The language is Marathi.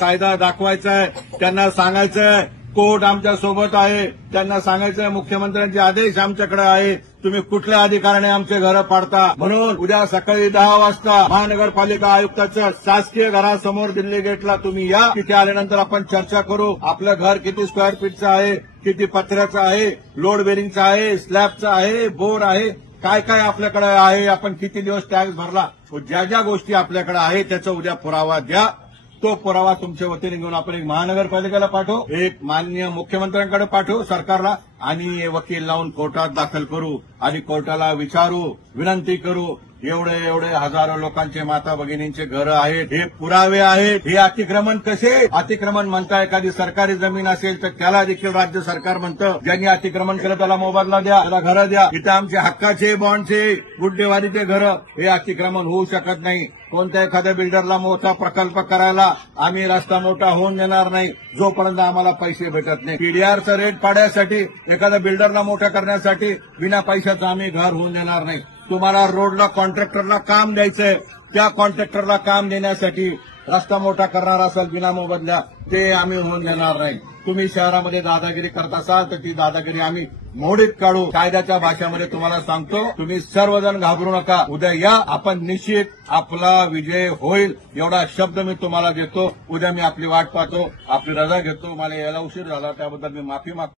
कायदा दाखवायचा आहे, त्यांना सांगायचं आहे कोर्ट आमच्या सोबत आहे, त्यांना सांगायचं आहे मुख्यमंत्र्यांचे आदेश आमच्याकडे आहे, तुम्ही कुठल्या अधिकाराने आमचे घरं पाडता. म्हणून उद्या सकाळी 10 वाजता महानगरपालिका आयुक्ताच्या शासकीय घरासमोर दिल्ली गेटला तुम्ही या. तिथे आल्यानंतर आपण चर्चा करू. आपलं घर किती स्क्वेअर फीटचं आहे, किती पत्र्याचं आहे, लोड बेरिंगचं आहे, स्लॅबचं आहे, बोर आहे, काय काय आपल्याकडे आहे, आपण किती दिवस टॅक्स भरला, ज्या ज्या गोष्टी आपल्याकडे आहे त्याचा उद्या पुरावा द्या. तो पुरावा तुमच्या वतीने घेऊन आपण एक महानगरपालिकेला पाठवू, एक माननीय मुख्यमंत्र्यांकडे पाठवू सरकारला, आणि वकील लावून कोर्टात दाखल करू आणि कोर्टाला विचारू, विनंती करू. एवढे हजारो लोकांचे माता भगिनींचे घरं आहेत, हे पुरावे आहेत. हे अतिक्रमण कसे अतिक्रमण म्हणता, एखादी सरकारी जमीन असेल तर त्याला देखील राज्य सरकार म्हणतं ज्यांनी अतिक्रमण केलं त्याला मोबदला द्या, त्याला घरं द्या. इथं आमचे हक्काचे बॉन्डचे गुड्डेवारीचे घरं, हे अतिक्रमण होऊ शकत नाही. कोणत्या एखाद्या बिल्डरला मोठा प्रकल्प करायला आम्ही रस्ता मोठा होऊन देणार नाही जोपर्यंत आम्हाला पैसे भेटत नाही. पीडीआरचा रेट पाडण्यासाठी, एखाद्या बिल्डरला मोठा करण्यासाठी बिना पैशाचं आम्ही घर होऊन देणार नाही. तुम्हाला रोडला कॉन्ट्रॅक्टरला काम द्यायचंय, त्या कॉन्ट्रॅक्टरला काम देण्यासाठी रस्ता मोठा करणार असाल बिना मोबदल्या, ते आम्ही होऊन देणार नाही. तुम्ही शहरामध्ये दादागिरी करत असाल तर ती दादागिरी आम्ही मोडीत काढू. कायद्याच्या भाषेमध्ये तुम्हाला सांगतो, तुम्ही सर्वजण घाबरू नका. उद्या या, आपण निश्चित आपला विजय होईल एवढा शब्द मी तुम्हाला देतो. उद्या मी आपली वाट पाहतो, आपली रजा घेतो. मला यायला उशीर झाला त्याबद्दल मी माफी मागतो.